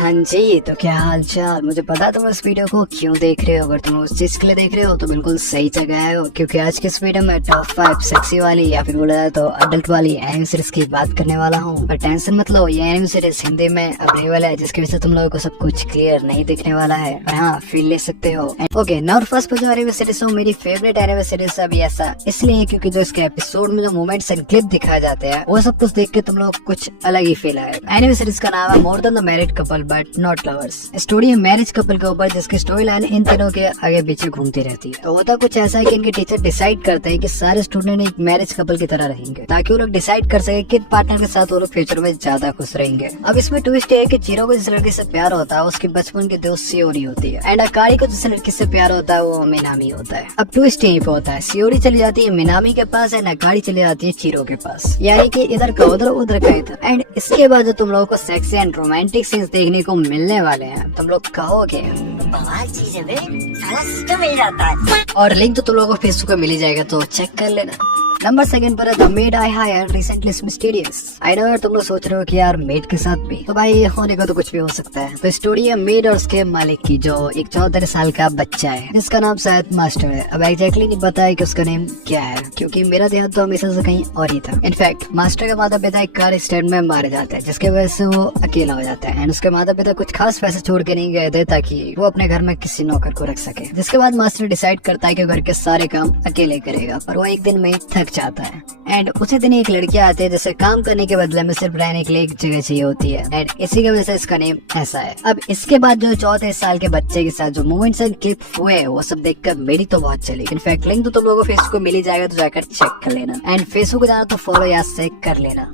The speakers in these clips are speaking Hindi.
हाँ जी, तो क्या हाल चाल। मुझे पता है तुम इस वीडियो को क्यों देख रहे हो। अगर तुम उस चीज के लिए देख रहे हो तो बिल्कुल सही जगह है, क्योंकि आज के इस वीडियो में टॉप 5 सेक्सी वाली या फिर बोला जाए तो अडल्ट वाली एनिमे सीरीज की बात करने वाला हूँ। पर टेंशन मत लो, ये एनिमे सीरीज हिंदी में अवेलेबल है, जिसकी वजह से तुम लोगों को सब कुछ क्लियर नहीं दिखने वाला है, पर हाँ फील ले सकते हो। ओके, नाउ फर्स्ट जो एनिमे सीरीज हो, मेरी फेवरेट एनिमे सीरीज अभी ऐसा इसलिए क्योंकि जो इसके एपिसोड में जो मोमेंट्स एंड क्लिप दिखाए जाते हैं वो सब कुछ देख के तुम लोग कुछ अलग ही फील आए। एनिमे सीरीज का नाम है more than the married couple but not lovers. Story है मैरिज कपल के ऊपर, जिसकी स्टोरी लाइन इन तीनों के आगे पीछे घूमती रहती है। तो होता कुछ ऐसा है कि इनके टीचर डिसाइड करते हैं कि सारे स्टूडेंट एक मैरिज कपल की तरह रहेंगे, ताकि वो लोग डिसाइड कर सके किन पार्टनर के साथ वो लोग फ्यूचर में ज्यादा खुश रहेंगे। अब इसमें ट्विस्ट है कि चिरो को जिस लड़की से प्यार होता है उसकी बचपन की दोस्त सियोरी होती है, एंड अकाड़ी को जिस लड़की से प्यार होता है वो मिनामी होता है। अब ट्विस्ट यहीं पे होता है, सियोरी चली जाती है मिनामी के पास एंड अकाड़ी चली जाती है चिरो के पास, यानी कि इधर का उधर का इधर। एंड इसके बाद जो तुम लोगों को सेक्सी एंड रोमांटिक सीन्स देखने को मिलने वाले हैं, तुम लोग कहोगे बवाल चीज है बे, सारा सिस्टम मिल जाता है। और लिंक तो तुम लोगों को फेसबुक पे मिल ही जाएगा, तो चेक कर लेना। नंबर 2 पर है the made I hire recently mysterious. I know यार, तुम लोग सोच रहे हो कि यार मेड के साथ भी, तो भाई होने को तो कुछ भी हो सकता है। तो स्टोरी है मेड और उसके मालिक की, जो एक 14 साल का बच्चा है जिसका नाम शायद मास्टर है। अब एग्जैक्टली नहीं पता है कि उसका नेम क्या है, क्योंकि मेरा ध्यान तो हमेशा से कहीं और ही था। इनफैक्ट मास्टर के माता पिता एक कार एक्सीडेंट में मारे जाते हैं, जिसके वजह से वो अकेला हो जाता है। एंड उसके माता पिता कुछ खास पैसे छोड़ के नहीं गए थे ताकि वो अपने घर में किसी नौकर को रख सके। जिसके बाद मास्टर डिसाइड करता है कि घर के सारे काम अकेले करेगा, पर वो एक दिन में थक जाता है। एंड उसी दिन एक लड़की आती है जिसे काम करने के बदले में सिर्फ रहने के लिए एक जगह चाहिए होती है, एंड इसी की वजह से इसका नेम ऐसा है। अब इसके बाद जो 14 साल के बच्चे के साथ जो मूवमेंट्स एंड क्लिप हुए वो सब देखकर मेरी तो बहुत चली। इनफैक्ट लिंक तो तुम लोगों को फेसबुक को मिल ही जाएगा, तो जाकर चेक कर लेना। एंड फेसबुक जाना तो फॉलो या शेयर कर लेना।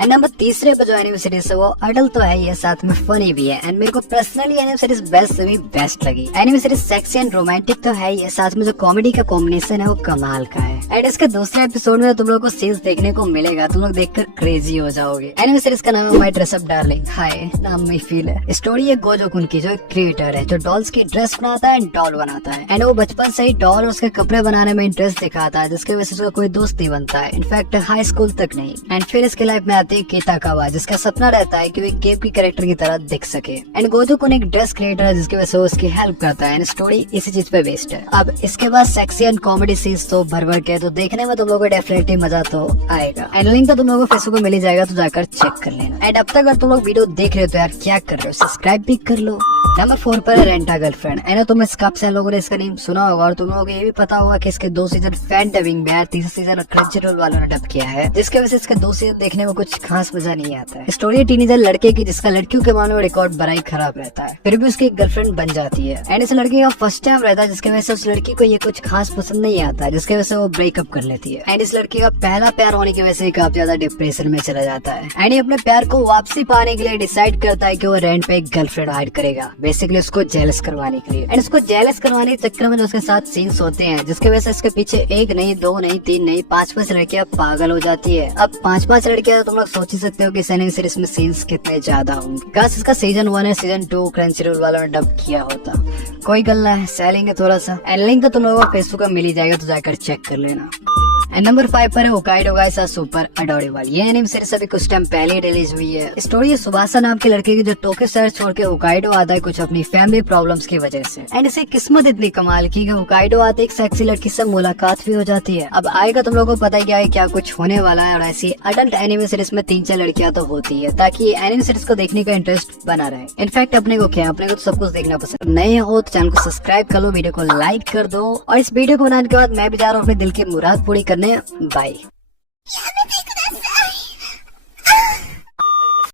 एंड नंबर 3 पर जो एनिमे सीरीज है वो अडल्ट तो है ही है, साथ में फनी भी है। एंड मेरे को पर्सनली एनिमे सीरीज बेस्ट से भी बेस्ट लगी। Anime series sexy and romantic तो है ही है, साथ में जो कॉमेडी का कॉम्बिनेशन है वो कमाल का है। एंड इसके दूसरे एपिसोड में तुम लोगों को सीन्स देखने को मिलेगा, तुम लोग देखकर क्रेजी हो जाओगे। एनिमे सीरीज का नाम है माय ड्रेस अप डार्लिंग। हाय, नाम में फील है। स्टोरी है गोजो कुन की, जो एक क्रिएटर है जो डॉल्स की ड्रेस बनाता है एंड डॉल बनाता है। एंड वो बचपन से ही डॉल और उसके कपड़े बनाने में इंटरेस्ट दिखाता है, जिसकी वजह से उसका कोई दोस्त नहीं बनता है, इनफैक्ट हाई स्कूल तक नहीं। एंड फिर इसके लाइफ में आती है कीताकावा, जिसका सपना रहता है कि वो केप की कैरेक्टर की तरह दिख सके। एंड गोजो कुन एक ड्रेस क्रिएटर है, जिसकी वजह से वो उसकी हेल्प करता है। एंड स्टोरी इसी चीज पे बेस्ड है। अब इसके बाद सेक्सी एंड कॉमेडी सीन्स तो भर के, तो देखने में तुम लोगों को डेफिनेटली मजा तो आएगा। एंड लिंक तो तुम लोगों को फेसबुक पे मिल ही जाएगा, तो जाकर चेक कर लेना। एंड अब तक अगर तुम लोग वीडियो देख रहे हो तो यार क्या कर रहे हो, सब्सक्राइब भी कर लो। नंबर 4 पर है रेंटा गर्लफ्रेंड। एंड तुम इस कब से लोगों ने इसका नेम सुना होगा, और तुम लोगों को ये भी पता होगा कि इसके 2 सीजन फैन डबिंग में, 3रा सीजन क्रंचीरोल वालों ने डब किया है, जिसके वजह से इसके 2 सीजन देखने में कुछ खास मजा नहीं आता है। स्टोरी टीनेजर लड़के की, जिसका लड़कियों के मामले में रिकॉर्ड बड़ा ही खराब रहता है, फिर भी उसकी एक गर्लफ्रेंड बन जाती है। एंड इस लड़के का फर्स्ट टाइम रहता है, जिसकी वजह से उस लड़की को ये कुछ खास पसंद नहीं आता है, जिसकी वजह से वो ब्रेकअप कर लेती है। एंड इस लड़की का पहला प्यार होने की वजह से काफी ज्यादा डिप्रेशन में चला जाता है। एंड ये अपने प्यार को वापसी पाने के लिए डिसाइड करता है कि वो रेंट पे एक गर्लफ्रेंड हायर करेगा, बेसिकली उसको जेलस करवाने के लिए। एंड उसको जेलस करवाने के चक्कर में जो उसके साथ सीन्स होते हैं, जिसकी वजह से इसके पीछे 1 नहीं 2 नहीं 3 नहीं 5 लड़कियां पागल हो जाती है। अब 5 लड़कियां, तुम लोग सोच ही सकते हो कि इस एनिमे सीरीज में सीन्स कितने ज्यादा होंगे। काश इसका सीजन 1 है, सीजन 2 क्रंचीरोल वालों ने डब किया होता। कोई गल्ला है, सह लेंगे थोड़ा सा। एंड लिंक तो तुम लोगों को फेसबुक पे मिल ही जाएगा, तो जाकर चेक कर लेना। एंड नंबर 5 पर है Hokkaido guys are super adorable. ये एनिमे सीरीज अभी कुछ टाइम पहले रिलीज हुई है। स्टोरी है सुबासा नाम के लड़के की, जो टोक्यो शहर छोड़ के होकाइडो आता है कुछ अपनी फैमिली प्रॉब्लम्स की वजह से। एंड इसे किस्मत इतनी कमाल की कि होकाइडो आते एक सेक्सी लड़की से मुलाकात भी हो जाती है। अब आएगा तुम लोगों को पता ही क्या कुछ होने वाला है। और ऐसी अडल्ट एनिमे सीरीज में 3-4 लड़कियां तो होती है, ताकि एनिमे सीरीज को देखने का इंटरेस्ट बना रहे। इनफैक्ट अपने को क्या, अपने को तो सब कुछ देखना पसंद। नए हो तो चैनल को सब्सक्राइब कर लो, वीडियो को लाइक कर दो। और इस वीडियो को बनाने के बाद मैं भी जा रहा हूँ अपने दिल की मुराद पूरी करने। बाय।